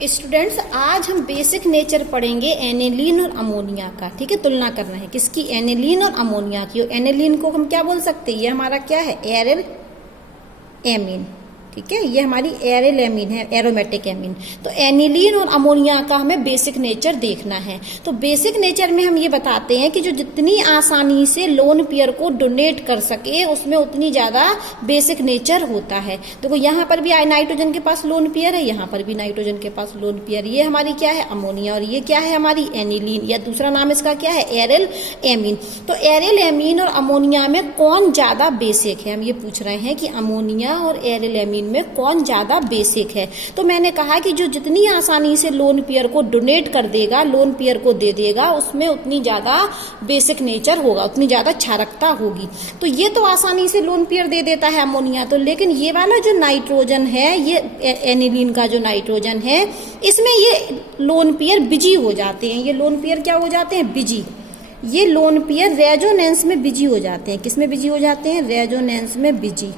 Students, आज हम basic nature पढ़ेंगे एनिलीन और अमोनिया का। ठीक है, तुलना करना है किसकी, एनिलीन और अमोनिया की। और एनिलीन को हम क्या बोल सकते हैं, ये हमारा क्या है, एरिल एमीन। ठीक है, ये हमारी एरिल एमीन है, एरोमेटिक एमीन। तो एनिलीन और अमोनिया का हमें बेसिक नेचर देखना है। तो बेसिक नेचर में हम ये बताते हैं कि जो जितनी आसानी से लोन पेयर को डोनेट कर सके उसमें उतनी ज्यादा बेसिक नेचर होता है। देखो यहाँ पर भी नाइट्रोजन के पास लोन पेयर है, यहाँ पर भी नाइट्रोजन के पास लोन पेयर। ये हमारी क्या है, अमोनिया, और ये क्या है हमारी एनिलीन, या दूसरा नाम इसका क्या है, एरिल एमीन। तो एरिल एमीन और अमोनिया में कौन ज्यादा बेसिक है, हम ये पूछ रहे हैं कि अमोनिया और एरिल एमीन में कौन ज्यादा बेसिक है। तो मैंने कहा कि जो जितनी आसानी से लोन पेयर को डोनेट कर देगा, लोन पेयर को दे देगा, उसमें उतनी ज्यादा बेसिक नेचर होगा, उतनी ज्यादा क्षारकता होगी। तो ये तो आसानी से लोन पेयर दे देता है अमोनिया, तो लेकिन ये वाला जो नाइट्रोजन है, ये एनिलीन का जो नाइट्रोजन है, इसमें ये लोन पेयर बिजी हो जाते हैं। ये लोन पेयर क्या हो जाते हैं, बिजी। ये लोन पेयर रेजोनेंस में बिजी हो जाते हैं। किसमें बिजी हो जाते हैं, रेजोनेंस में बिजी।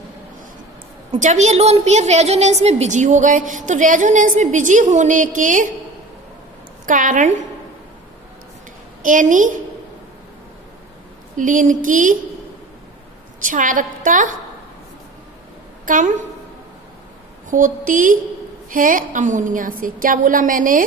जब ये लोन पेयर रेजोनेंस में बिजी हो गए, तो रेजोनेंस में बिजी होने के कारण एनिलीन की क्षारकता कम होती है अमोनिया से। क्या बोला मैंने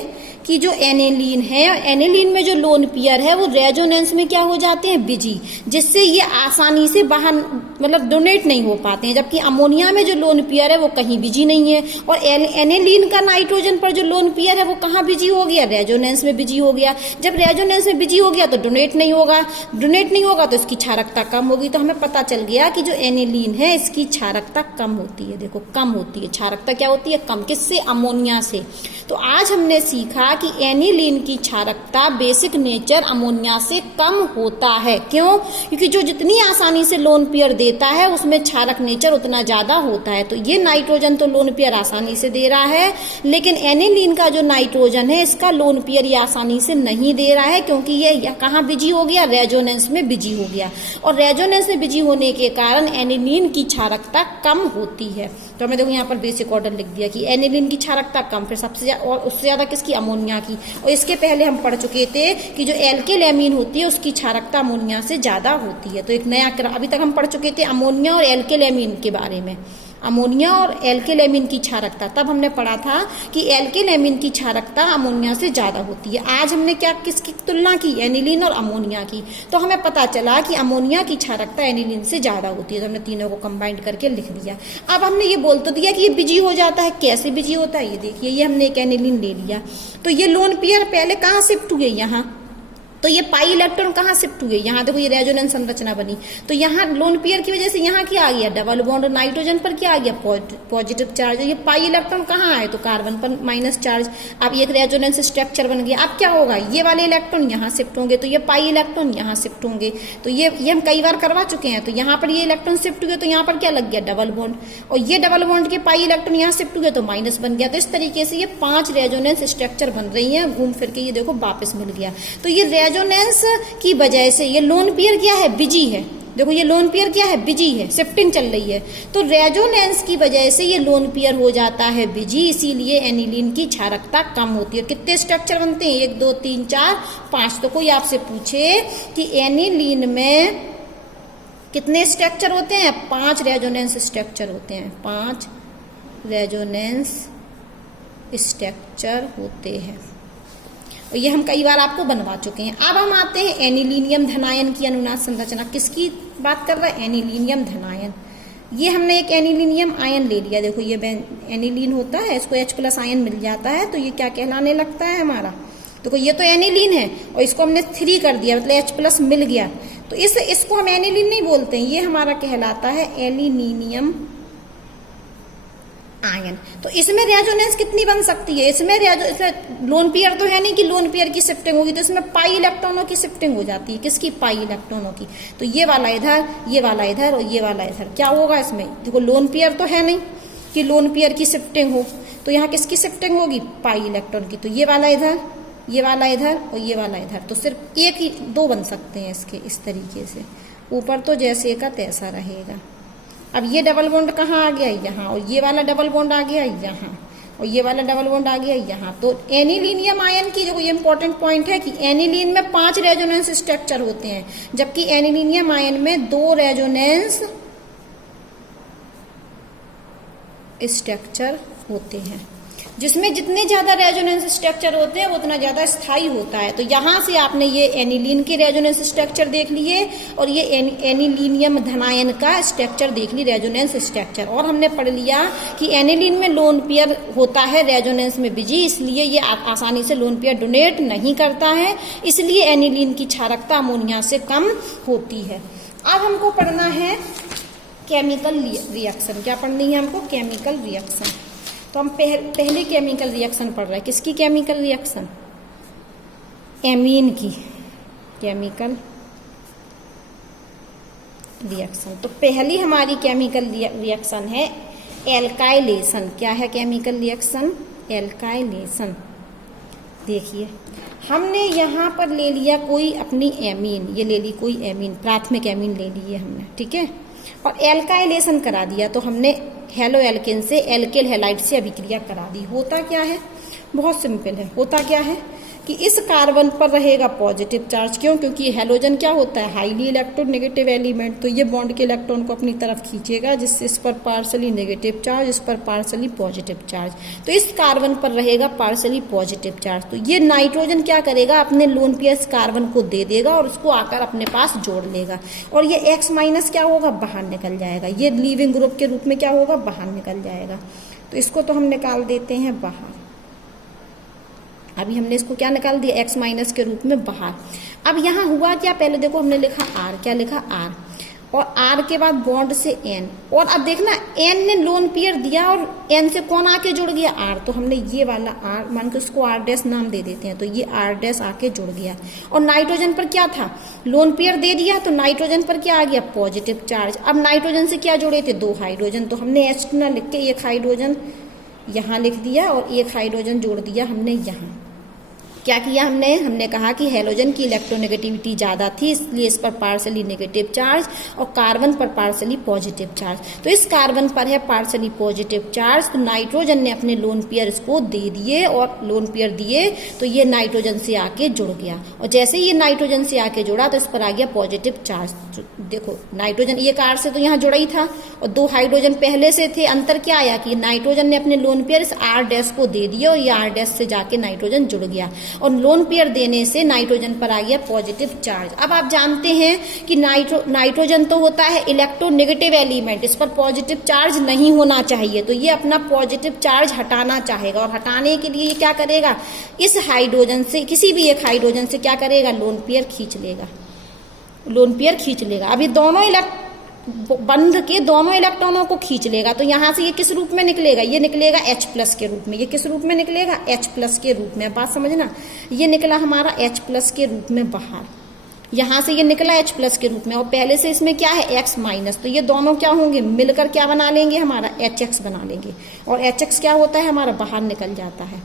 कि जो एनिलीन है, एनिलीन में जो लोन पेयर है वो रेजोनेंस में क्या हो जाते हैं, बिजी, जिससे ये आसानी से बाहर मतलब डोनेट नहीं हो पाते हैं। जबकि अमोनिया में जो लोन पेयर है वो कहीं बिजी नहीं है। और एनिलीन का नाइट्रोजन पर जो लोन पेयर है वो कहाँ बिजी हो गया, रेजोनेंस में बिजी हो गया। जब रेजोनेंस में बिजी हो गया तो डोनेट नहीं होगा, डोनेट नहीं होगा तो इसकी क्षारकता कम होगी। तो हमें पता चल गया कि जो एनिलीन है इसकी क्षारकता कम होती है। देखो, कम होती है, क्षारकता क्या होती है, कम। किससे, अमोनिया से। तो आज हमने सीखा कि एनिलीन की क्षारकता बेसिक नेचर अमोनिया से कम होता है। क्यों, क्योंकि जो जितनी आसानी से लोन पेयर देता है उसमें क्षारक नेचर उतना ज्यादा होता है। तो ये नाइट्रोजन तो लोन पेयर आसानी से दे रहा है, लेकिन एनिलीन का जो नाइट्रोजन है इसका लोन पेयर ये आसानी से नहीं दे रहा है, क्योंकि ये कहाँ बिजी हो गया, रेजोनेंस में बिजी हो गया। और रेजोनेंस में बिजी होने के कारण एनिलीन की क्षारकता कम होती है। तो हमें देखो यहाँ पर बेसिक ऑर्डर लिख दिया कि एनिलीन की क्षारकता कम, फिर सबसे और उससे ज्यादा किसकी, अमोनिया की। और इसके पहले हम पढ़ चुके थे कि जो एल्किल एमीन होती है उसकी क्षारकता अमोनिया से ज्यादा होती है। तो एक नया, अभी तक हम पढ़ चुके थे अमोनिया और एल्किल एमीन के बारे में, अमोनिया और एल्किल एमीन की क्षारकता। तब हमने पढ़ा था कि एल्किल एमीन की क्षारकता अमोनिया से ज्यादा होती है। आज हमने क्या, किसकी तुलना की, एनिलीन और अमोनिया की। तो हमें पता चला कि अमोनिया की क्षारकता एनिलीन से ज्यादा होती है। तो हमने तीनों को कंबाइंड करके लिख दिया। अब हमने ये बोल तो दिया कि ये बिजी हो जाता है। कैसे बिजी होता है, ये देखिए, ये हमने एक एनिलीन ले लिया। तो ये लोन पेयर पहले कहाँ शिफ्ट हुए, यहाँ। तो ये पाई इलेक्ट्रॉन कहाँ शिफ्ट हुए, यहाँ देखो, ये रेजोनेंस संरचना बनी। तो यहाँ लोन पेयर की वजह से यहाँ क्या आ गया, डबल बॉन्ड। और नाइट्रोजन पर क्या आ गया, पॉजिटिव चार्ज। ये पाई इलेक्ट्रॉन कहाँ आए, तो कार्बन पर माइनस चार्ज। अब ये रेजोनेंस स्ट्रक्चर बन गया। अब क्या होगा, ये वाले इलेक्ट्रॉन यहाँ शिफ्ट होंगे, तो ये पाई इलेक्ट्रॉन यहाँ शिफ्ट होंगे। तो ये हम कई बार करवा चुके हैं। तो यहाँ पर ये इलेक्ट्रॉन शिफ्ट हुए तो यहाँ पर क्या लग गया, डबल बॉन्ड। और ये डबल बॉन्ड के पाई इलेक्ट्रॉन यहाँ शिफ्ट हुए तो माइनस बन गया। तो इस तरीके से ये 5 रेजोनेंस स्ट्रक्चर बन रही है, घूम फिर के ये देखो वापस मिल गया। तो ये रेजोनेंस की वजह से ये लोन पेयर क्या है, बिजी है। देखो, ये लोन पेयर क्या है, बिजी है, शिफ्टिंग चल रही है। तो रेजोनेंस की वजह से ये लोन पेयर हो जाता है बिजी, इसीलिए एनिलीन की क्षारकता कम होती है। कितने स्ट्रक्चर बनते हैं, 1 2 3 4 5। तो कोई आपसे पूछे कि एनिलीन में कितने स्ट्रक्चर होते हैं, 5 रेजोनेंस स्ट्रक्चर होते हैं। 5 रेजोनेंस स्ट्रक्चर होते हैं। और ये हम कई बार आपको बनवा चुके हैं। अब हम आते हैं एनिलीनियम धनायन की अनुनाद संरचना। किसकी बात कर रहा है, एनिलीनियम धनायन। ये हमने एक एनिलीनियम आयन ले लिया। देखो, ये एनिलीन होता है, इसको H+ आयन मिल जाता है, तो ये क्या कहलाने लगता है हमारा। देखो, ये तो एनिलीन है और इसको हमने 3 कर दिया, मतलब H+ मिल गया। तो इसको हम एनिलीन नहीं बोलते हैं, ये हमारा कहलाता है एनिलीनियम आयन। तो इसमें रेजोनेंस कितनी बन सकती है, इसमें लोन पेयर तो है नहीं कि लोन पेयर की शिफ्टिंग होगी। तो इसमें पाई इलेक्ट्रॉनों की शिफ्टिंग हो जाती है। किसकी, पाई इलेक्ट्रॉनों की। तो ये वाला इधर, ये वाला इधर और ये वाला इधर। क्या होगा इसमें, देखो, लोन पेयर तो है नहीं कि लोन पेयर की शिफ्टिंग हो। तो यहाँ किसकी शिफ्टिंग होगी, पाई इलेक्ट्रॉन की। तो ये वाला इधर, ये वाला इधर और ये वाला इधर। तो सिर्फ एक ही 2 बन सकते हैं इसके, इस तरीके से। ऊपर तो जैसे का तैसा रहेगा। अब ये डबल बॉन्ड कहाँ आ गया, यहाँ। और ये वाला डबल बॉन्ड आ गया यहाँ। और ये वाला डबल बॉन्ड आ गया यहाँ। तो एनिलीनियम आयन की जो ये इंपॉर्टेंट पॉइंट है कि एनिलीन में 5 रेजोनेंस स्ट्रक्चर होते हैं, जबकि एनिलीनियम आयन में 2 रेजोनेंस स्ट्रक्चर होते हैं, जिसमें जितने ज्यादा रेजोनेंस स्ट्रक्चर होते हैं वो उतना ज्यादा स्थायी होता है। तो यहां से आपने ये एनिलीन के रेजोनेंस स्ट्रक्चर देख लिए और ये एनिलीनियम धनायन का स्ट्रक्चर देख ली, रेजोनेंस स्ट्रक्चर। और हमने पढ़ लिया कि एनिलीन में लोन पेयर होता है रेजोनेंस में बिजी, इसलिए ये आसानी से लोन पेयर डोनेट नहीं करता है, इसलिए एनिलीन की क्षारकता अमोनिया से कम होती है। अब हमको पढ़ना है केमिकल रिएक्शन। क्या पढ़नी है हमको? Chemical reaction. तो हम पहले केमिकल रिएक्शन पढ़ रहे हैं। किसकी केमिकल रिएक्शन? एमीन की केमिकल रिएक्शन। तो पहली हमारी केमिकल रिएक्शन है एल्काइलेशन। क्या है केमिकल रिएक्शन? एल्काइलेशन। देखिए हमने यहाँ पर ले लिया कोई अपनी एमीन, ये ले ली कोई एमीन, प्राथमिक एमीन ले ली है हमने, ठीक है, और एल्काइलेशन करा दिया। तो हमने हेलो एल्केन से एल्किल हैलाइड से अभिक्रिया करा दी। होता क्या है? बहुत सिंपल है। होता क्या है कि इस कार्बन पर रहेगा पॉजिटिव चार्ज। क्यों? क्योंकि हेलोजन क्या होता है? Highly electronegative element. तो ये बॉन्ड के इलेक्ट्रॉन को अपनी तरफ खींचेगा, जिससे इस पर पार्शली नेगेटिव चार्ज, इस पर पार्शली पॉजिटिव चार्ज। तो इस कार्बन पर रहेगा पार्शली पॉजिटिव चार्ज। तो ये नाइट्रोजन क्या करेगा? अपने लोन पेयर इस कार्बन को दे देगा और उसको आकर अपने पास जोड़ लेगा, और ये X माइनस क्या होगा? बाहर निकल जाएगा। ये लीविंग ग्रुप के रूप में क्या होगा? बाहर निकल जाएगा। तो इसको तो हम निकाल देते हैं बाहर। अभी हमने इसको क्या निकाल दिया? X माइनस के रूप में बाहर। अब यहाँ हुआ क्या? पहले देखो हमने लिखा R। क्या लिखा? R। और R के बाद बॉन्ड से N। और अब देखना N ने लोन पेयर दिया और N से कौन आके जुड़ गया? R। तो हमने ये वाला R मान के उसको R डैश नाम दे देते हैं। तो ये R डैश आके जुड़ गया। और नाइट्रोजन पर क्या था? लोन पेयर दे दिया, तो नाइट्रोजन पर क्या आ गया? Positive charge. अब नाइट्रोजन से क्या जुड़े थे? 2 हाइड्रोजन। तो हमने H ना लिख के 1 हाइड्रोजन यहाँ लिख दिया और 1 हाइड्रोजन जोड़ दिया हमने यहाँ। क्या किया हमने कहा कि हेलोजन की इलेक्ट्रोनेगेटिविटी ज्यादा थी, इसलिए इस पर पार्शली नेगेटिव चार्ज और कार्बन पर पार्शली पॉजिटिव चार्ज। तो इस कार्बन पर है पार्शली पॉजिटिव चार्ज, तो नाइट्रोजन ने अपने लोन पेयर इसको दे दिए, और लोन पेयर दिए तो ये नाइट्रोजन से आके जुड़ गया, और जैसे ये नाइट्रोजन से आके जुड़ा तो इस पर आ गया पॉजिटिव चार्ज। देखो नाइट्रोजन एक R से तो यहाँ जुड़ा ही था और 2 हाइड्रोजन पहले से थे। अंतर क्या आया कि नाइट्रोजन ने अपने लोन पेयर इस R डैश को दे दिया और ये R डैश से जाके नाइट्रोजन जुड़ गया, और लोन पेयर देने से नाइट्रोजन पर आ गया पॉजिटिव चार्ज। अब आप जानते हैं कि नाइट्रोजन तो होता है इलेक्ट्रोनेगेटिव एलिमेंट, इस पर पॉजिटिव चार्ज नहीं होना चाहिए, तो ये अपना पॉजिटिव चार्ज हटाना चाहेगा, और हटाने के लिए ये क्या करेगा? इस हाइड्रोजन से, किसी भी एक हाइड्रोजन से क्या करेगा? लोन पेयर खींच लेगा, लोन पेयर खींच लेगा। अभी दोनों बंध के दोनों इलेक्ट्रॉनों को खींच लेगा, तो यहां से ये किस रूप में निकलेगा? ये निकलेगा H प्लस के रूप में। ये किस रूप में निकलेगा? H प्लस के रूप में। बात समझना, ये निकला हमारा H प्लस के रूप में बाहर, यहां से ये निकला H प्लस के रूप में, और पहले से इसमें क्या है? X minus. तो ये दोनों क्या होंगे? मिलकर क्या बना लेंगे? हमारा HX बना लेंगे, और HX क्या होता है? हमारा बाहर निकल जाता है।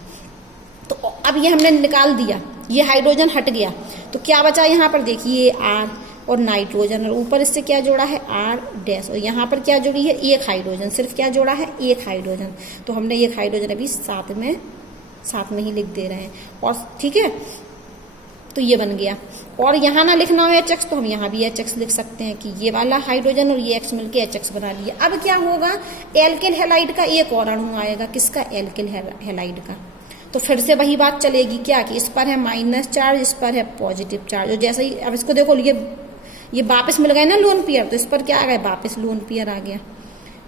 तो अब ये हमने निकाल दिया, ये हाइड्रोजन हट गया, तो क्या बचा यहाँ पर? देखिए R और नाइट्रोजन, और ऊपर इससे क्या जोड़ा है? R डैश, और यहाँ पर क्या जुड़ी है? 1 हाइड्रोजन। सिर्फ क्या जोड़ा है? 1 हाइड्रोजन। तो हमने 1 हाइड्रोजन अभी साथ में ही लिख दे रहे हैं, और ठीक है, तो ये बन गया। और यहाँ ना लिखना हो HX तो हम यहाँ भी HX लिख सकते हैं कि ये वाला हाइड्रोजन और ये X मिलके HX बना लिया। अब क्या होगा? एल्किल हैलाइड का एक और अणु आएगा। किसका? एल्किल हैलाइड का। तो फिर से वही बात चलेगी क्या कि इस पर है माइनस चार्ज, इस पर है पॉजिटिव चार्ज, और जैसे ही अब इसको देखो ये वापस मिल गए ना लोन पेयर, तो इस पर क्या आ गया? वापस लोन पेयर आ गया।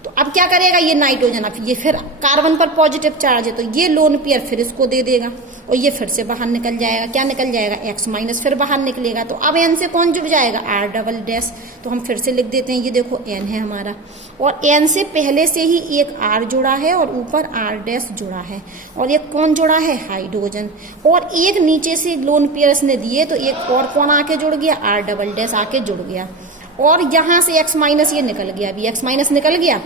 तो अब क्या करेगा ये नाइट्रोजन? अब ये फिर कार्बन पर पॉजिटिव चार्ज है, तो ये लोन पेयर फिर इसको दे देगा, और ये फिर से बाहर निकल जाएगा। क्या निकल जाएगा? X माइनस फिर बाहर निकलेगा। तो अब N से कौन जुड़ जाएगा? R double dash. तो हम फिर से लिख देते हैं, ये देखो N है हमारा, और N से पहले से ही एक R जुड़ा है और ऊपर R डैश जुड़ा है, और एक कौन जुड़ा है? हाइड्रोजन। और एक नीचे से लोन पेयर इसने दिए, तो एक और कौन आके जुड़ गया? R डबल डैश आके जुड़ गया। और यहाँ से X माइनस ये निकल गया, अभी X माइनस निकल गया।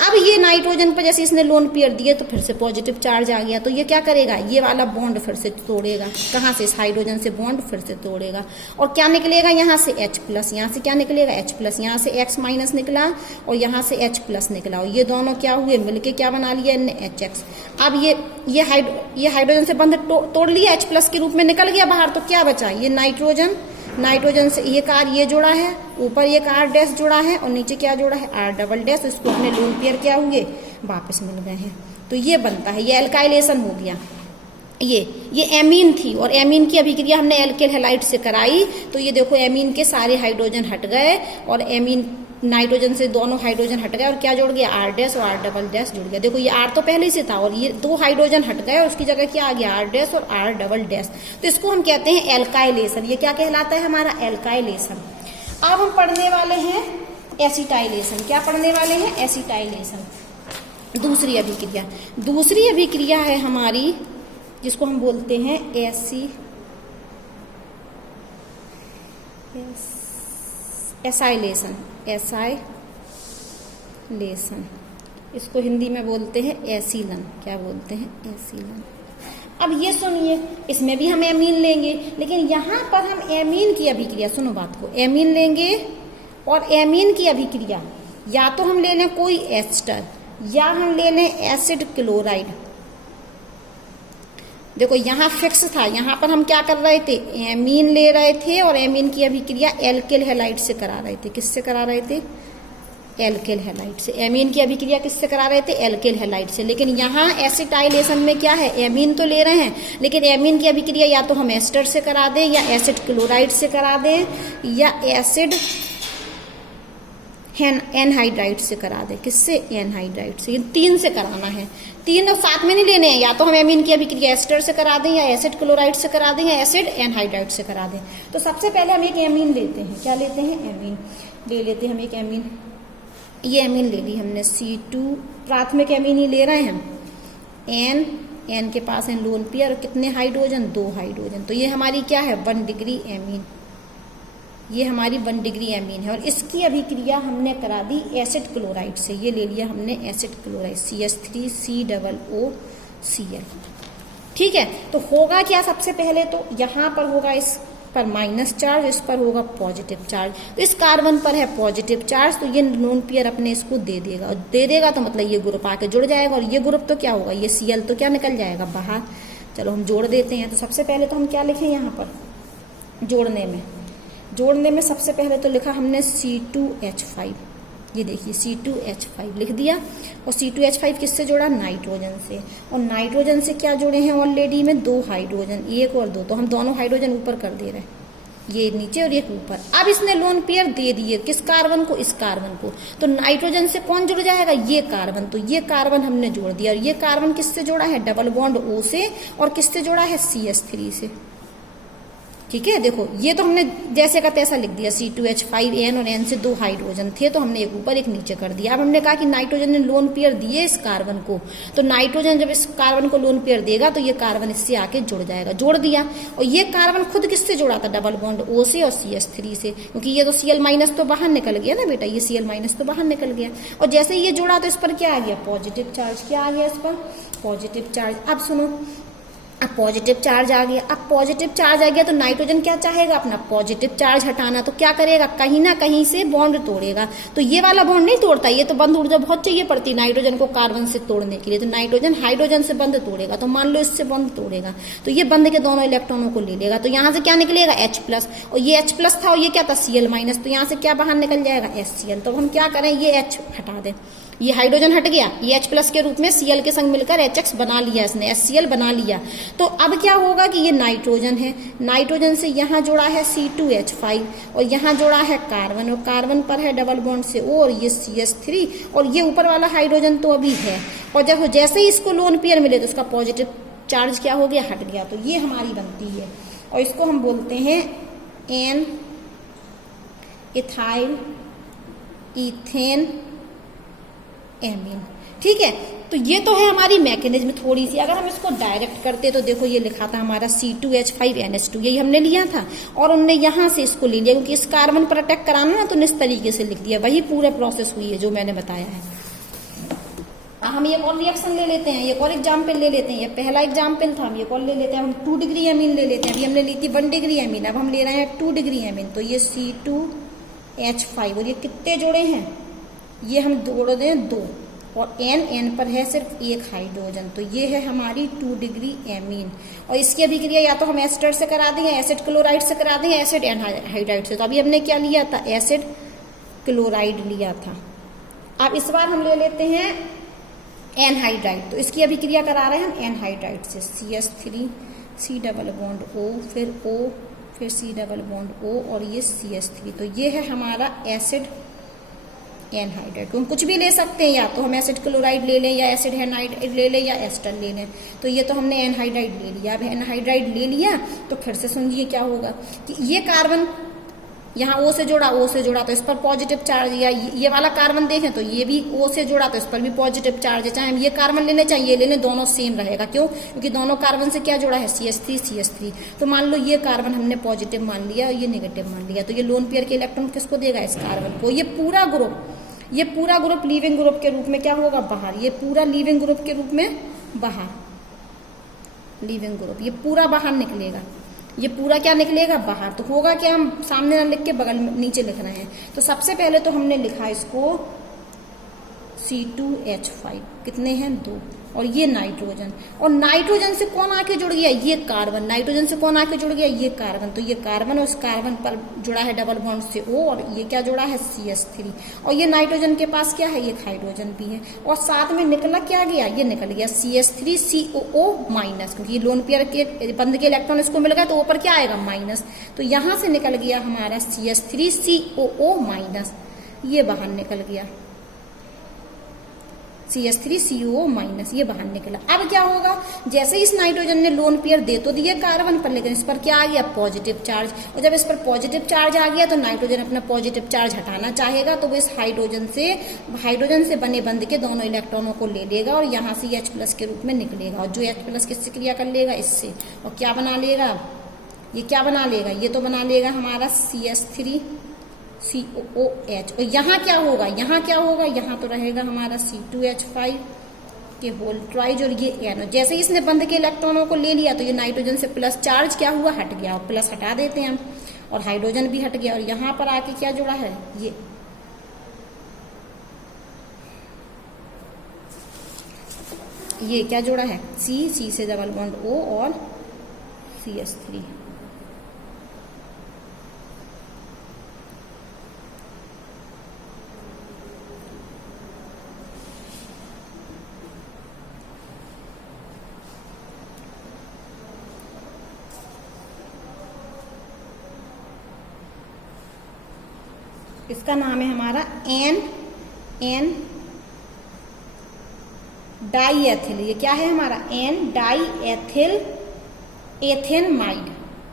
अब ये नाइट्रोजन पर जैसे इसने लोन पेयर दिए तो फिर से पॉजिटिव चार्ज आ गया, तो ये क्या करेगा, ये वाला बॉन्ड फिर से तोड़ेगा। कहाँ से, इस हाइड्रोजन से बॉन्ड फिर से तोड़ेगा और क्या निकलेगा यहाँ से H प्लस, यहाँ से क्या निकलेगा H प्लस, यहाँ से X माइनस निकला और यहाँ से H प्लस निकला और ये दोनों क्या हुए, मिलके क्या बना लिया इनने HX। अब ये हाइड्रोजन से बंध तोड़ लिया, H प्लस के रूप में निकल गया बाहर, तो क्या बचा, ये नाइट्रोजन से एक R ये जुड़ा है, ऊपर एक R डैश जुड़ा है और नीचे क्या जुड़ा है R डबल डैश। इसको अपने लोन पेयर क्या हुए, वापस मिल गए हैं। तो ये बनता है, ये एल्काइलेशन हो गया। ये एमीन थी और एमीन की अभिक्रिया हमने एल्केल हैलाइड से कराई, तो ये देखो एमीन के सारे हाइड्रोजन हट गए और एमीन नाइट्रोजन से दोनों हाइड्रोजन हट गए और क्या जुड़ गया, R डैश और R डबल डैश जुड़ गया। देखो ये R तो पहले से था और ये दो हाइड्रोजन हट गए और उसकी जगह क्या आ गया, R डैश और R डबल डैश। तो इसको हम कहते हैं एल्काइलेशन। ये क्या कहलाता है हमारा, एल्काइलेशन। अब हम पढ़ने वाले हैं एसिटाइलेशन। क्या पढ़ने वाले हैं, एसिटाइलेशन। दूसरी अभिक्रिया है हमारी जिसको हम बोलते हैं एसाइलेशन। इसको हिंदी में बोलते हैं एसीलन। क्या बोलते हैं, एसीलन। अब ये सुनिए, इसमें भी हम एमीन लेंगे, लेकिन यहाँ पर हम एमीन की अभिक्रिया, सुनो बात को, एमीन लेंगे और एमीन की अभिक्रिया या तो हम ले लें कोई एस्टर या हम ले लें एसिड क्लोराइड। देखो यहाँ फिक्स था, यहाँ पर हम क्या कर रहे थे, एमीन ले रहे थे और एमीन की अभिक्रिया एल्केल हैलाइड से करा रहे थे। किससे करा रहे थे, एल्केल हैलाइड से। एमीन की अभिक्रिया किससे करा रहे थे, एल्केल हैलाइड से। लेकिन यहाँ एसिटाइलेशन में क्या है, एमीन तो ले रहे हैं लेकिन एमीन की अभिक्रिया या तो हम एस्टर से करा दें या एसिड क्लोराइड से करा दें या एसिड एनहाइड्राइड से करा दे। किससे, एनहाइड्राइड से। ये 3 से कराना है, 3 और साथ में नहीं लेने हैं। या तो हम एमीन की अभिक्रिया एस्टर से करा दें या एसिड क्लोराइड से करा दें या एसिड एनहाइड्राइड से करा दें। तो सबसे पहले हम एक एमीन लेते हैं। क्या लेते हैं, एमीन ले लेते हैं हम एक एमीन। ये एमीन ले ली हमने C2, प्राथमिक एमीन ही ले रहे हैं हम। एन के पास है लोन पेयर, कितने हाइड्रोजन, 2 हाइड्रोजन। तो ये हमारी क्या है, 1 डिग्री एमीन। ये हमारी 1 डिग्री एमीन है और इसकी अभिक्रिया हमने करा दी एसिड क्लोराइड से। ये ले लिया हमने एसिड क्लोराइड, CH3COOCl। ठीक है, तो होगा क्या, सबसे पहले तो यहाँ पर होगा इस पर माइनस चार्ज, इस पर होगा पॉजिटिव चार्ज। तो इस कार्बन पर है पॉजिटिव चार्ज, तो ये लोन पेयर अपने इसको दे देगा और दे देगा तो मतलब ये ग्रुप आके जुड़ जाएगा और ये ग्रुप तो क्या होगा, ये Cl तो क्या निकल जाएगा बाहर। चलो हम जोड़ देते हैं। तो सबसे पहले तो हम क्या लिखें यहाँ पर, जोड़ने में सबसे पहले तो लिखा हमने C2H5। ये देखिए C2H5 लिख दिया और C2H5 किससे जोड़ा, नाइट्रोजन से। और नाइट्रोजन से क्या जुड़े हैं ऑलरेडी में, 2 हाइड्रोजन, 1 और 2। तो हम दोनों हाइड्रोजन ऊपर कर दे रहे हैं, ये नीचे और एक ऊपर। अब इसने लोन पेयर दे दिए किस कार्बन को, इस कार्बन को। तो नाइट्रोजन से कौन जुड़ जाएगा, ये कार्बन। तो ये कार्बन हमने जोड़ दिया और ये कार्बन किससे जोड़ा है, डबल बॉन्ड O से, और किससे जोड़ा है, CH3 से। ठीक है, देखो ये तो हमने जैसे का तैसा लिख दिया, C2H5N और N से 2 हाइड्रोजन थे तो हमने एक ऊपर एक नीचे कर दिया। अब हमने कहा कि नाइट्रोजन ने लोन पेयर दिए इस कार्बन को, तो नाइट्रोजन जब इस कार्बन को लोन पेयर देगा तो ये कार्बन इससे आके जुड़ जाएगा। जोड़ दिया और ये कार्बन खुद किससे जुड़ा था, डबल बॉन्ड O से और CH3 से, क्योंकि ये तो Cl माइनस तो बाहर निकल गया ना बेटा, ये Cl माइनस तो बाहर निकल गया। और जैसे ये जुड़ा तो इस पर क्या आ गया, पॉजिटिव चार्ज। क्या आ गया इस पर, पॉजिटिव चार्ज। अब सुनो, अब पॉजिटिव चार्ज आ गया। अब पॉजिटिव चार्ज आ गया तो नाइट्रोजन क्या चाहेगा, अपना पॉजिटिव चार्ज हटाना। तो क्या करेगा, कहीं ना कहीं से बॉन्ड तोड़ेगा। तो ये वाला बॉन्ड नहीं तोड़ता, ये तो बंद ऊर्जा बहुत चाहिए पड़ती नाइट्रोजन को कार्बन से तोड़ने के लिए। तो नाइट्रोजन हाइड्रोजन से बंद तोड़ेगा। तो मान लो इससे बंद तोड़ेगा तो ये बंद के दोनों इलेक्ट्रॉनों को ले लेगा। तो यहाँ से क्या निकलेगा, H+, और ये H+ था और ये क्या था, Cl-। तो यहाँ से क्या बाहर निकल जाएगा, HCl। तो हम क्या करें, ये H हटा दें, ये हाइड्रोजन हट गया, ये H+ के रूप में Cl के संग मिलकर HX बना लिया इसने, HCl बना लिया। तो अब क्या होगा कि ये नाइट्रोजन है, नाइट्रोजन से यहाँ जोड़ा है C2H5 और यहाँ जोड़ा है कार्बन, और कार्बन पर है डबल बॉन्ड से O और ये CH3, और ये ऊपर वाला हाइड्रोजन तो अभी है। और जब जैसे ही इसको लोन पेयर मिले तो उसका पॉजिटिव चार्ज क्या हो गया, हट गया। तो ये हमारी बनती है और इसको हम बोलते हैं एन इथाइल इथेन एमीन। ठीक है, तो ये तो है हमारी मैकेनिज्म थोड़ी सी। अगर हम इसको डायरेक्ट करते तो देखो ये लिखा था हमारा C2H5NH2, यही हमने लिया था, और उनने यहाँ से इसको ले लिया क्योंकि इस कार्बन पर अटैक कराना ना, तो इस तरीके से लिख दिया। वही पूरा प्रोसेस हुई है जो मैंने बताया है। हम एक और रिएक्शन ले लेते हैं, एक और एग्जाम्पल ले लेते हैं। ये पहला एग्जाम्पल था, हम एक और ले लेते हैं। हम 2 डिग्री एमीन ले लेते हैं। अभी हमने ली थी 1 डिग्री एमीन, अब हम ले रहे हैं 2 डिग्री एमीन। तो ये C2H5, और ये कितने जोड़े हैं, ये हम जोड़ दें 2, और N पर है सिर्फ एक हाइड्रोजन। तो ये है हमारी 2 डिग्री एमीन। और इसकी अभिक्रिया या तो हम एस्टर से करा दें, एसिड क्लोराइड से करा दें, एसिड एनहाइड्राइड से। तो अभी हमने क्या लिया था, एसिड क्लोराइड लिया था। अब इस बार हम ले लेते हैं एनहाइड्राइड। तो इसकी अभिक्रिया करा रहे हैं हम एनहाइड्राइड से, CH3 C double bond O, फिर O, फिर C डबल बॉन्ड O, और ये CH3। तो ये है हमारा एसिड एनहाइड्राइड। हम कुछ भी ले सकते हैं, या तो हम एसिड क्लोराइड ले लें, या एसिड एनहाइड्राइड ले लें, या एस्टर ले लें। तो ये तो हमने एनहाइड्राइड ले लिया। अब एनहाइड्राइड ले लिया तो फिर से सुनिए क्या होगा कि ये कार्बन यहाँ O से जोड़ा, O से जोड़ा तो इस पर पॉजिटिव चार्ज, या ये वाला कार्बन देखें तो ये भी O से जोड़ा तो इस पर भी पॉजिटिव चार्ज है। चाहे हम ये कार्बन लेने चाहे ये लेने, दोनों सेम रहेगा। क्यों? क्योंकि दोनों कार्बन से क्या जोड़ा है, CH3। तो मान लो ये कार्बन हमने पॉजिटिव मान लिया और ये नेगेटिव मान लिया, तो ये लोन पेयर के इलेक्ट्रॉन किसको देगा, इस कार्बन को। ये पूरा ग्रुप लीविंग ग्रुप के रूप में क्या होगा, बाहर। ये पूरा लीविंग ग्रुप के रूप में बाहर, लीविंग ग्रुप ये पूरा बाहर निकलेगा। ये पूरा क्या निकलेगा, बाहर। तो होगा क्या, हम सामने ना लिख के बगल में नीचे लिख रहे हैं। तो सबसे पहले तो हमने लिखा इसको C2H5, कितने हैं, 2, और ये नाइट्रोजन। और नाइट्रोजन से कौन आके जुड़ गया, ये कार्बन। नाइट्रोजन से कौन आके जुड़ गया, ये कार्बन। तो ये कार्बन और इस कार्बन पर जुड़ा है डबल बॉन्ड से O, और ये क्या जुड़ा है, CH3। और ये नाइट्रोजन के पास क्या है, एक हाइड्रोजन भी है। और साथ में निकला क्या गया, ये निकल गया CH3COO-, क्योंकि लोन पेयर के बंद के इलेक्ट्रॉन इसको मिल गया तो ऊपर क्या आएगा, माइनस। तो यहां से निकल गया हमारा CH3COO-, ये बाहर निकल गया CH3COO-, ये बाहर निकला। अब क्या होगा, जैसे इस नाइट्रोजन ने लोन पेयर दे तो दिए कार्बन पर, लेकिन इस पर क्या आ गया, पॉजिटिव चार्ज। और जब इस पर पॉजिटिव चार्ज आ गया तो नाइट्रोजन अपना पॉजिटिव चार्ज हटाना चाहेगा, तो वो इस हाइड्रोजन से बने बंध के दोनों इलेक्ट्रॉनों को ले लेगा और यहाँ से H+ के रूप में निकलेगा। और जो H+ किससे क्रिया कर लेगा, इससे। और क्या बना लेगा, ये क्या बना लेगा, ये तो बना लेगा हमारा CH3COOH। और यहाँ क्या होगा, यहाँ तो रहेगा हमारा C2H5 के होल ट्वाइज, और ये N। जैसे ही इसने बंद के इलेक्ट्रॉनों को ले लिया तो ये नाइट्रोजन से प्लस चार्ज क्या हुआ, हट गया। और प्लस हटा देते हैं हम, और हाइड्रोजन भी हट गया। और यहाँ पर आके क्या जुड़ा है, ये क्या जुड़ा है, C से डबल बॉन्ड O और CH3। इसका नाम है हमारा N डाईएथिल। ये क्या है हमारा, N डाईएथिल एथेनमाइड।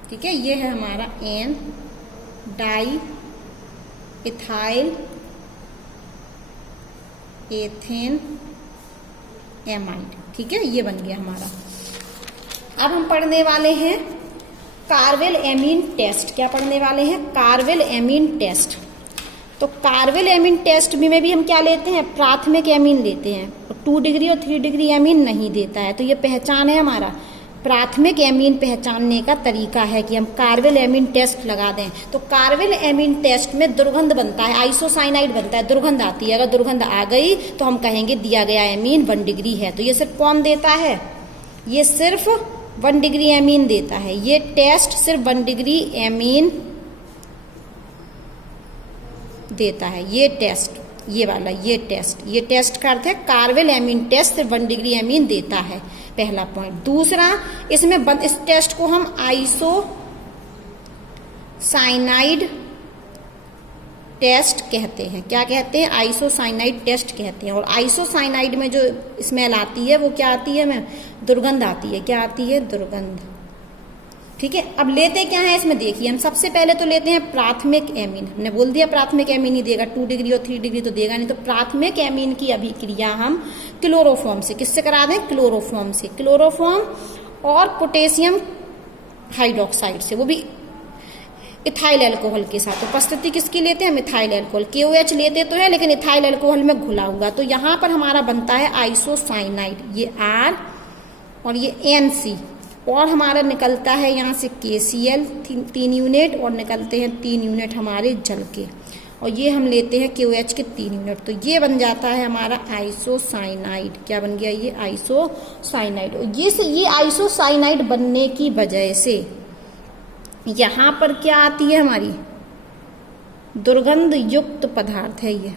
ठीक है, ये है हमारा N डाईइथाइल एथेनएमाइड। ठीक है, ये बन गया हमारा। अब हम पढ़ने वाले हैं कार्बेल एमीन टेस्ट। क्या पढ़ने वाले हैं, कार्बेल एमीन टेस्ट। तो कार्बेल एमीन टेस्ट में भी हम क्या लेते हैं, प्राथमिक एमीन लेते हैं। 2 डिग्री और 3 डिग्री एमीन नहीं देता है। तो ये पहचान है हमारा, प्राथमिक एमीन पहचानने का तरीका है कि हम कार्बेल एमीन टेस्ट लगा दें। तो कार्बेल एमीन टेस्ट में दुर्गंध बनता है, आइसोसाइनाइड बनता है, दुर्गंध आती है। अगर दुर्गंध आ गई तो हम कहेंगे दिया गया एमीन 1 डिग्री है। तो ये सिर्फ कौन देता है, ये सिर्फ 1 डिग्री एमीन देता है। ये टेस्ट सिर्फ 1 डिग्री एमीन देता है। ये टेस्ट, ये वाला ये टेस्ट का अर्थ है कार्बेल एमीन टेस्ट सिर्फ 1 डिग्री एमीन देता है, पहला पॉइंट। दूसरा, इसमें इस टेस्ट को हम आइसोसाइनाइड टेस्ट कहते हैं। क्या कहते हैं, आइसोसाइनाइड टेस्ट कहते हैं। और आइसोसाइनाइड में जो स्मेल आती है वो क्या आती है, दुर्गंध आती है। क्या आती है, दुर्गंध। ठीक है, अब लेते क्या है इसमें देखिए, हम सबसे पहले तो लेते हैं प्राथमिक एमीन। हमने बोल दिया प्राथमिक एमीन ही देगा, 2 डिग्री और 3 डिग्री तो देगा नहीं। तो प्राथमिक एमीन की अभिक्रिया हम क्लोरोफॉर्म से, किससे करा दें? क्लोरोफॉर्म से। क्लोरोफॉर्म और पोटेशियम हाइड्रोक्साइड से, वो भी इथाइल अल्कोहल के साथ। उपस्थिति किसकी लेते हैं? Methyl alcohol. KOH लेते तो है लेकिन इथाइल अल्कोहल में घुला हुआ। तो यहां पर हमारा बनता है आइसोसाइनाइड, ये R और ये NC, और हमारा निकलता है यहाँ से KCl 3 यूनिट, और निकलते हैं 3 यूनिट हमारे जल के, और ये हम लेते हैं KOH के 3 यूनिट। तो ये बन जाता है हमारा आइसोसाइनाइड। क्या बन गया? ये आइसोसाइनाइड। और ये आइसोसाइनाइड बनने की वजह से यहां पर क्या आती है हमारी? दुर्गंध युक्त पदार्थ है ये।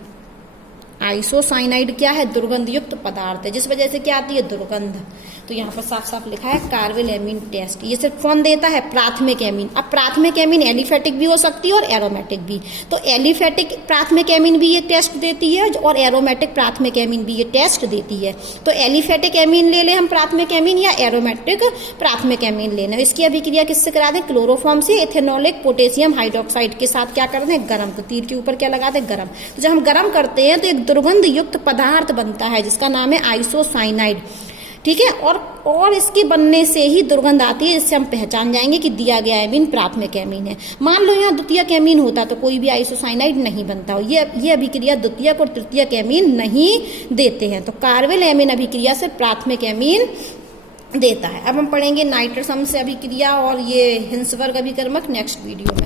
आइसोसाइनाइड क्या है? दुर्गंध युक्त पदार्थ है, जिस वजह से क्या आती है? दुर्गंध। तो यहाँ पर साफ साफ लिखा है कार्बेल एमीन टेस्ट। ये सिर्फ कौन देता है? प्राथमिक एमीन। अब प्राथमिक एमीन एलिफेटिक भी हो सकती है और एरोमेटिक भी। तो एलिफेटिक प्राथमिक एमीन भी ये टेस्ट देती है और एरोमेटिक प्राथमिक एमीन भी ये टेस्ट देती है। तो एलिफेटिक एमीन ले लें हम प्राथमिक एमीन, या एरोमेटिक प्राथमिक एमीन लेना। इसकी अभिक्रिया किससे करा दें? क्लोरोफॉर्म से इथेनॉलिक पोटेशियम हाइड्रोक्साइड के साथ क्या कर दें? गर्म। तो तीर के ऊपर क्या लगा दें? गर्म। तो जब हम गर्म करते हैं तो एक दुर्गंध युक्त पदार्थ बनता है जिसका नाम है आइसोसाइनाइड। ठीक है, और इसके बनने से ही दुर्गंध आती है, जिससे हम पहचान जाएंगे कि दिया गया एमीन प्राथमिक एमीन है। मान लो यहाँ द्वितीयक एमीन होता तो कोई भी आइसोसाइनाइड नहीं बनता। ये अभिक्रिया द्वितीयक और तृतीयक एमीन नहीं देते हैं। तो कार्बेल एमीन अभिक्रिया से प्राथमिक एमीन देता है। अब हम पढ़ेंगे नाइट्रसम से अभिक्रिया और ये हिंसवर्ग अभिकर्मक नेक्स्ट वीडियो में।